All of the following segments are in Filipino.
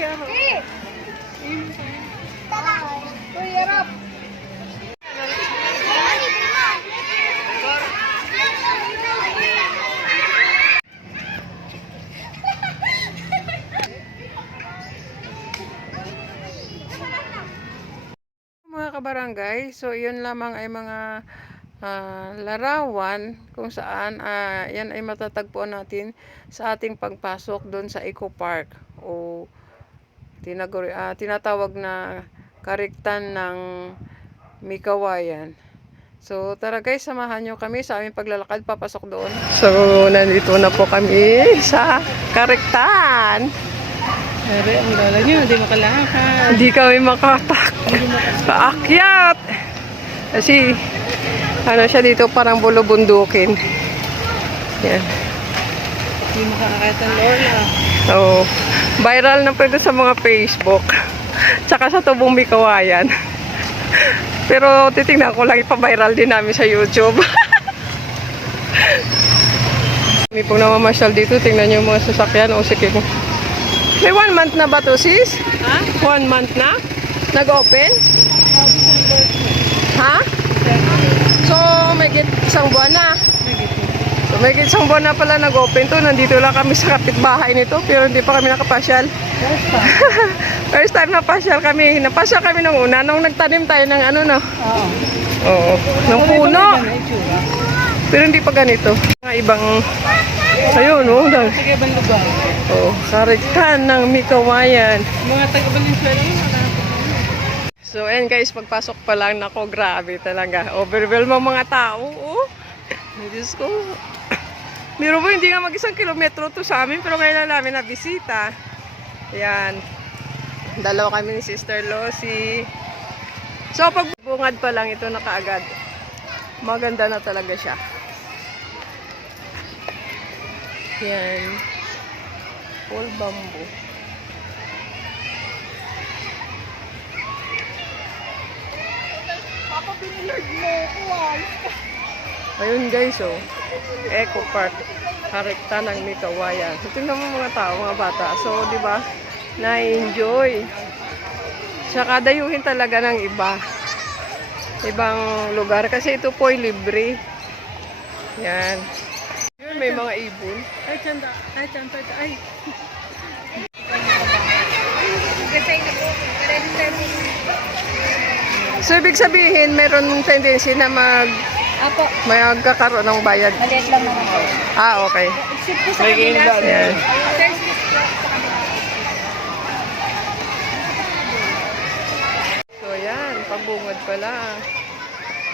siya. Mga kabarangay, so yun lamang ay mga larawan kung saan yan ay matatagpuan natin sa ating pagpasok doon sa Eco Park o tinatawag na Kariktan ng Mikawayan. So tara guys, samahan nyo kami sa aming paglalakad papasok doon. So nandito na po kami sa Kariktan. Pero ang lola niyo, hindi makalakad. Hindi kami makaakyat. Kasi ano siya dito, parang bulubundukin. Yan. Hindi makaakyat ang lola. So, viral na pwede sa mga Facebook. Tsaka sa Tubong Mikawayan. Pero titingnan ko lang, ipa-viral din namin sa YouTube. May pong namamasyal dito, tingnan nyo yung mga sasakyan. O sige mo. May 1 month na ba to, sis? Ha? 1 month na? Nag-open? Ha? So, may isang buwan na. So, may isang buwan na pala nag-open to. Nandito lang kami sa kapitbahay nito, pero hindi pa kami nakapasyal. First time napasyal kami. Napasyal kami nung una, nung nagtanim tayo ng ano, no? Oo. Oo. Ng puno. Pero hindi pa ganito. Mga ibang, ayun, oh. Sige, ibang lugar. Oh, Kariktan ng Mikawayan. Mga taga-Valenzuela mo, So, ayan guys, pagpasok pa lang, nako, grabe talaga. Overwhelm ang mga tao, oh. Diyos ko. Meron po, hindi nga mag-1 kilometro to sa amin, pero ngayon lang namin nabisita. Ayan. Dalawa kami ni Sister Losie. So, pagbungad pa lang ito na kaagad. Maganda na talaga siya. Ayan. Full bamboo. Papa, binilard mo ko, Ayun guys, oh. Eco Park. Kariktan ng Mikawayan. So, tingnan mo mga tao, mga bata. So, di ba? Na-enjoy. Tsaka dayuhin talaga ng iba. Ibang lugar. Kasi ito po ay libre. Yan. Yun, may mga ibon. Ay, chanda. Ay, chanda. Ay. So, ibig sabihin, meron tendency na Apo, magkakaroon ng bayad. maliit lang naman po. Ah, okay. Except po sa kabila. Yan. There's this block sa kabila. So, yan. Pagbungad pala.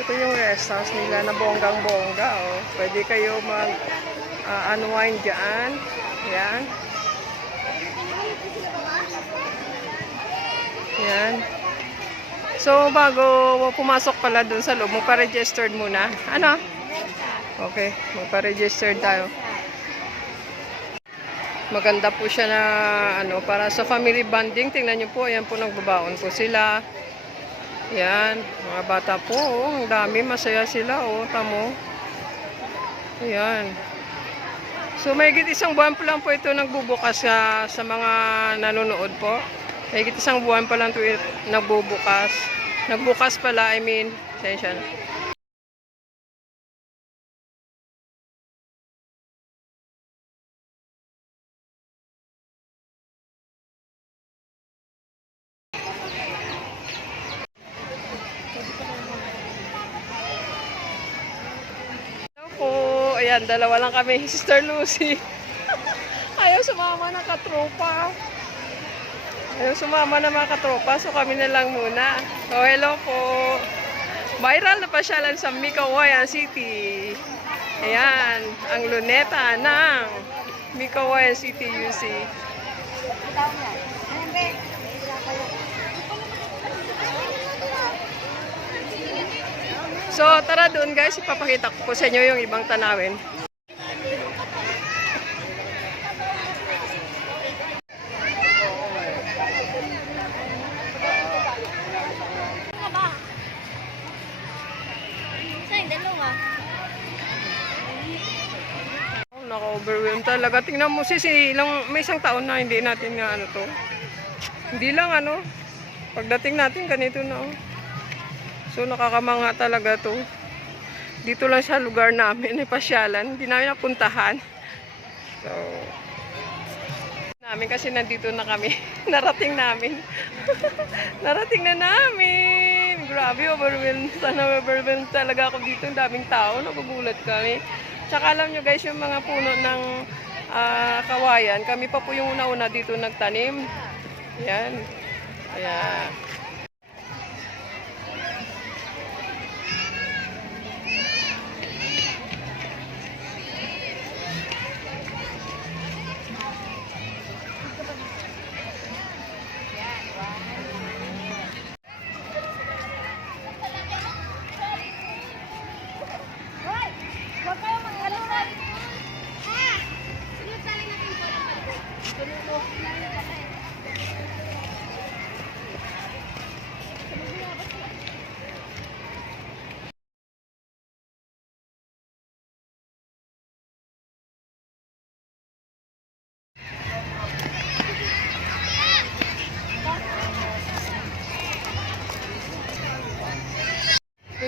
Ito yung rest house nila na bonggang-bongga, oh. Pwede kayo mag-unwind dyan. Yan. Yan. So, bago pumasok pala dun sa loob, magpa-registered muna. Ano? Okay, magpa-registered tayo. Maganda po siya na ano, para sa family bonding. Tingnan nyo po, ayan po, nagbabaon po sila. Yan, mga bata po, oh, ang dami, masaya sila, oh, tamo. Ayan. So, mahigit 1 buwan pa lang po ito nagbubukas sa mga nanonood po. Mahigit 1 buwan pa lang ito nagbubukas. Nagbukas pala, I mean, sensya na. Po, ayan, dalawa lang kami, Sister Lucie. Ayaw sumama ng katropa. Ayaw sumama ng mga katropa, so kami na lang muna. So, hello po. Viral na pasyalan sa Mikawayan City. Ayan, ang luneta ng Mikawayan City, UC. So, tara doon guys, ipapakita ko po sa inyo yung ibang tanawin. Naka-overwhelm talaga. Tingnan mo sis, may 1 taon na hindi natin nga ano to. Hindi lang ano, pagdating natin ganito na oh. So nakakamanga talaga to. Dito lang sa lugar namin, ay pasyalan. Hindi namin napuntahan. So, namin kasi nandito na kami. Narating namin. Narating na namin. Grabe, overwhelmed. Sana overwhelmed talaga ako dito. Ang daming tao. Nagugulat kami. Tsaka alam nyo guys, yung mga puno ng kawayan, kami pa po yung una-una dito nagtanim. Yan. Kaya, Huwag kayong mag-ano na. Sinutali natin po lang. Tulunok na yung kasi.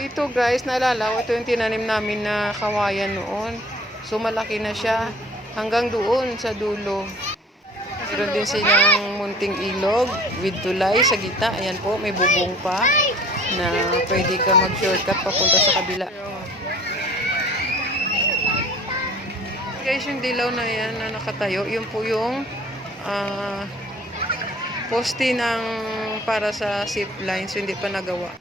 ito guys, naalala ko, ito yung tinanim namin na kawayan noon. So malaki na siya hanggang doon sa dulo. Meron din silang munting ilog with tulay sa gitna. Ayan po, may bubong pa na pwede ka mag-shortcut papunta sa kabila. Guys, yung dilaw na yan na nakatayo, yun po yung poste ng para sa zip lines. So, hindi pa nagawa.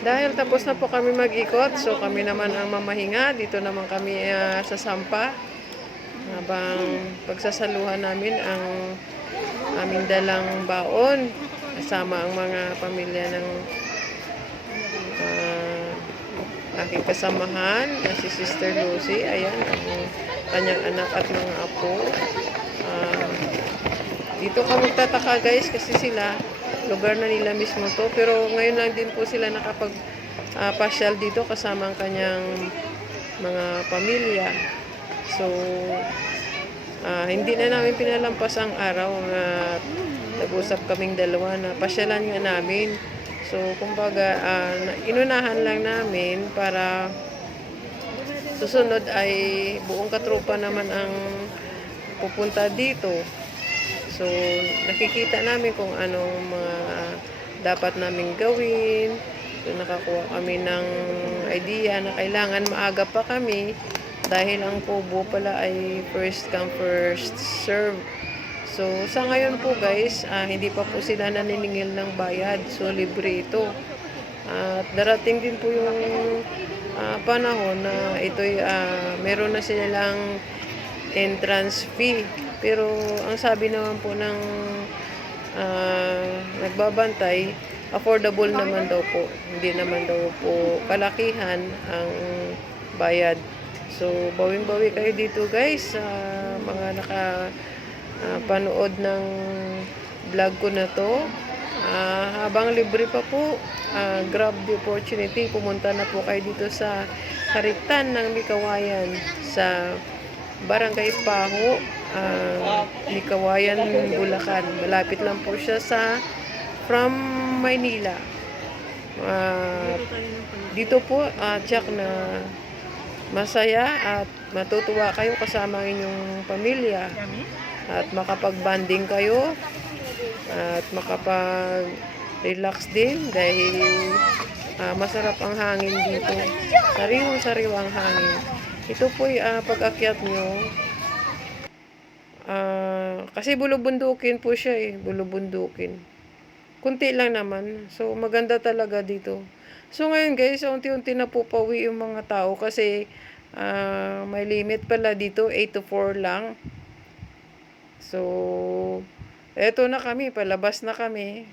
Dahil tapos na po kami mag-ikot, so kami naman ang mamahinga. Dito naman kami sa Sampa. Habang pagsasaluhan namin ang aming dalang baon. Kasama ang mga pamilya ng aking kasamahan, si Sister Lucy. Ayan, ang kanyang anak at mga apo. Dito ka magtataka guys kasi sila lugar na nila mismo to, pero ngayon lang din po sila nakapag-pasyal dito kasama ang kanyang mga pamilya. So hindi na namin pinalampas ang araw na nag-usap kaming dalawa na pasyalan nga namin. So kumbaga inunahan lang namin para susunod ay buong katropa naman ang pupunta dito. So, nakikita namin kung anong mga dapat naming gawin. So, nakakuha kami ng idea na kailangan maaga pa kami dahil ang kubo pala ay first come, first serve. So, sa ngayon po guys, hindi pa po sila naniningil ng bayad. So, libre ito. At darating din po yung panahon na ito'y meron na silang entrance fee. Pero ang sabi naman po ng nagbabantay, affordable naman daw po. Hindi naman daw po kalakihan ang bayad. So, bawing-bawi kayo dito guys sa mga panood ng vlog ko na to. Habang libre pa po, grab the opportunity. Pumunta na po kayo dito sa Kariktan ng Mikawayan sa Barangay Paho, Mikawayan, Bulacan. Malapit lang po siya from Maynila. Dito po, check na masaya at matutuwa kayo kasama ang inyong pamilya at makapag-banding kayo at makapag-relax din dahil masarap ang hangin dito. Sariwang-sariwang hangin. Ito po pag-akyat nyo. Kasi bulubundukin po siya bulubundukin. Kunti lang naman. So, maganda talaga dito. So, ngayon guys, unti-unti na po pauwi yung mga tao kasi may limit pala dito, 8 to 4 lang. So, eto na kami, palabas na kami.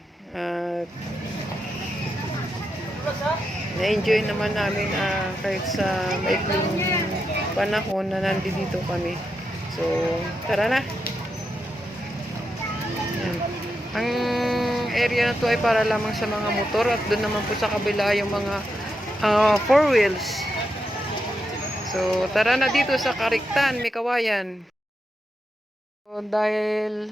Na-enjoy naman namin kahit sa maikling panahon na nandito kami. So, tara na. Yan. Ang area na to ay para lamang sa mga motor at doon naman po sa kabila yung mga 4 wheels. So, tara na dito sa Kariktan, Mikawayan. So, dahil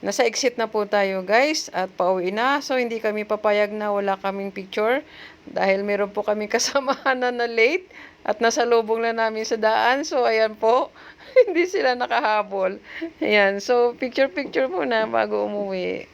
nasa exit na po tayo guys at pauwi na. So, hindi kami papayag na wala kaming picture dahil meron po kami kasamahan na late at nasa lubong na namin sa daan. So, ayan po. Hindi sila nakahabol. Ayan. So, picture muna bago umuwi.